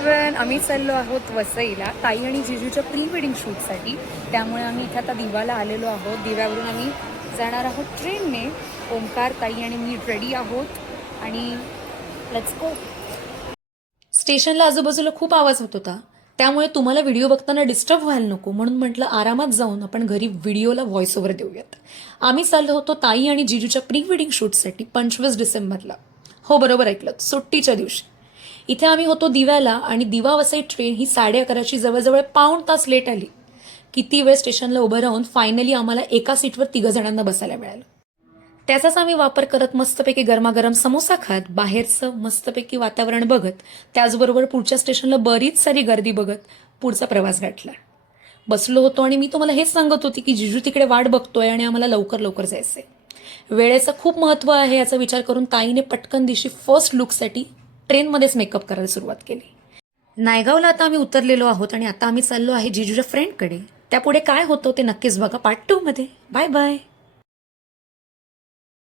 Everyone, आम्ही चाललो आहोत वसईला ताई आणि जिजूच्या प्री वेडिंग शूटसाठी. त्यामुळे आम्ही इथे आता दिवाला आलेलो आहोत. दिव्यावरून आम्ही जाणार आहोत ट्रेनने. ओंकार, ताई आणि मी रेडी आहोत आणि लेट्स गो. स्टेशनला आजूबाजूला खूप आवाज होत होता, त्यामुळे तुम्हाला व्हिडिओ बघताना डिस्टर्ब व्हायला नको म्हणून म्हटलं आरामात जाऊन आपण घरी व्हिडिओला व्हॉइस ओव्हर देऊयात. आम्ही चाललो होतो ताई आणि जिजूच्या प्री वेडिंग शूटसाठी 25 डिसेंबरला. हो, बरोबर ऐकलं, सुट्टीच्या दिवशी. इथे आम्ही होतो दिव्याला आणि दिवा वसई ट्रेन ही 11:30ची जवळजवळ पाऊण तास लेट आली. किती वेळ स्टेशनला उभं राहून फायनली आम्हाला एका सीटवर 3 जणांना बसायला मिळालं. त्याचाच आम्ही वापर करत मस्तपैकी गरमागरम समोसा खात, बाहेरचं मस्तपैकी वातावरण बघत, त्याचबरोबर पुढच्या स्टेशनला बरीच सारी गर्दी बघत पुढचा प्रवास गाठला. बसलो होतो आणि मी तुम्हाला हेच सांगत होती की जिजू तिकडे वाट बघतोय आणि आम्हाला लवकर लवकर जायचंय. वेळेचं खूप महत्त्व आहे याचा विचार करून ताईने पटकन दिवशी फर्स्ट लुकसाठी ट्रेनमध्येच मेकअप करायला सुरुवात केली. नायगावला आता आम्ही उतरलेलो आहोत आणि आता आम्ही चाललो आहे जिजूच्या फ्रेंडकडे. त्यापुढे काय होतं ते नक्कीच बघा पार्ट 2 मध्ये. Bye bye.